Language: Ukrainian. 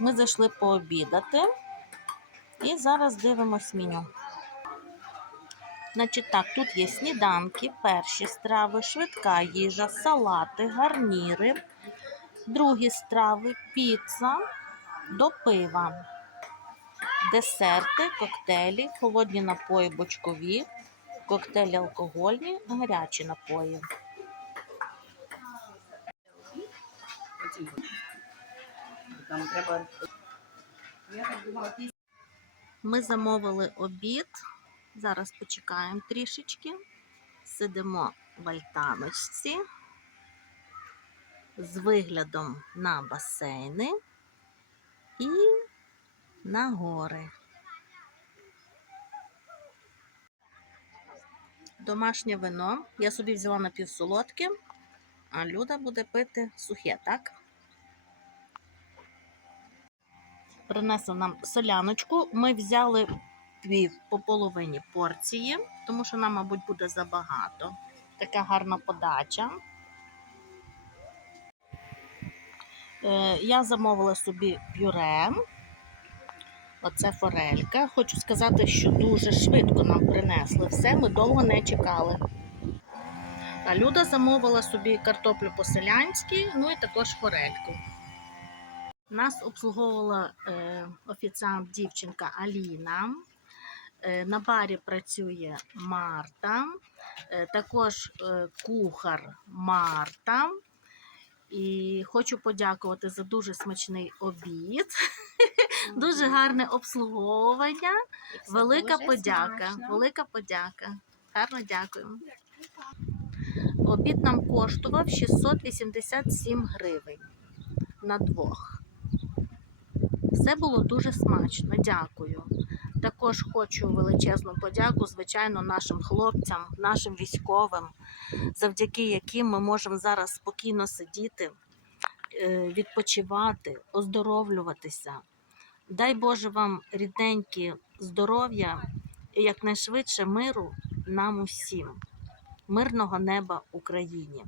Ми зайшли пообідати і зараз дивимось меню. Значить так, тут є сніданки, перші страви, швидка їжа, салати, гарніри, другі страви, піца до пива, десерти, коктейлі, холодні напої бочкові, коктейлі алкогольні, гарячі напої. Там треба. Я так думала, Ми замовили обід. Зараз почекаємо трішечки. Сидимо в альтаночці з виглядом на басейни і на гори. Домашнє вино. Я собі взяла напівсолодке, а Люда буде пити сухе, так? Принесли нам соляночку. Ми взяли пів по половині порції, тому що нам, мабуть, буде забагато. Така гарна подача. Е, Я замовила собі пюре. Оце форелька. Хочу сказати, що дуже швидко нам принесли все, ми довго не чекали. А Люда замовила собі картоплю по-селянськи, ну і також форельку. Нас обслуговувала е, офіціант дівчинка Аліна. Е, на барі працює Марта, е, також е, кухар Марта. І хочу подякувати за дуже смачний обід, дуже гарне обслуговування. Велика подяка. Велика подяка. Гарно дякую. Обід нам коштував 687 гривень на двох. Все було дуже смачно. Дякую. Також хочу величезну подяку, звичайно, нашим хлопцям, нашим військовим, завдяки яким ми можемо зараз спокійно сидіти, е, відпочивати, оздоровлюватися. Дай Боже вам рідненькі здоров'я і якнайшвидше миру нам усім. Мирного неба Україні.